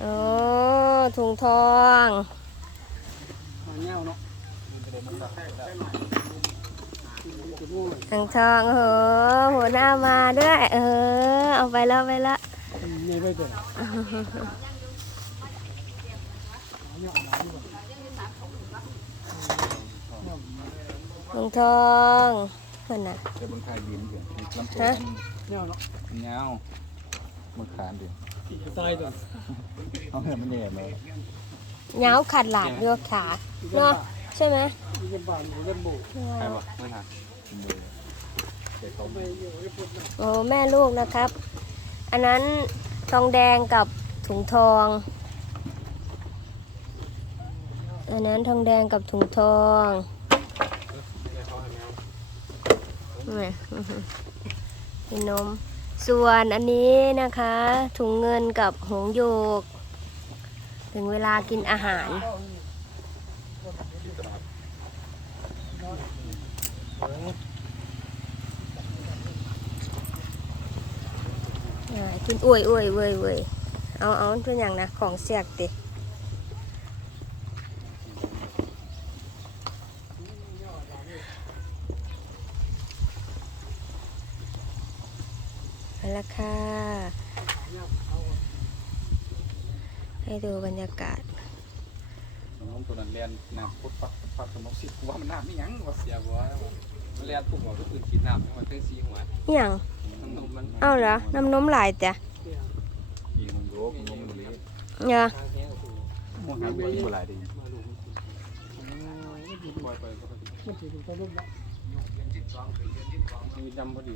โอ้ถุงทองถุงทองเออหัวหน้ามาด้วย เออ เอาไปแล้วไปแล้วนี่ไปเกิดถุงทองคนน่ะเดี๋ยวบนคาเดี๋ยวลำตัวฮะเงาเนา มันยาวมันขานเดี๋ยวตายตัวเอาเหือมันแย่ไหมเหงาขาดหลาดด้วยขาเนาะใช่ไหมมีกันบ้านอยู่กันบุกใครบอกไม่หามือเดี๋ยวเขาไปอยู่ไอ้พุทธนะโอ้แม่ลูกนะครับ อันนั้นทองแดงกับถุงทอง อันนั้นทองแดงกับถุงทองนี่มีนม ส่วนอันนี้นะคะ ถุงเงินกับหงโยก ถึงเวลากินอาหารอ่ากินอวยอวยเว้ยเว้ยเอาเอาเป็นอย่างนะ ของเสียกติ ละค่ะ ให้ดูบรรยากาศน้องตัวนั้นเรียนน้ำพุทธปักปักสมองสิว่ามันน้ำไม่ยั้งว่าเสียบัวมันเรียนปุ๊บก็คือกินน้ำมันเพิ่งซีหัวอหย่างมันนมมันเอาเหรอ น้ำนมหลายจ้ะยิงโยกนมมันเลี้ยเนาะมองหาบัวยิงบัวหลายดีปล่อยไปมันถือตัวรูปเนาะมีจำพอดี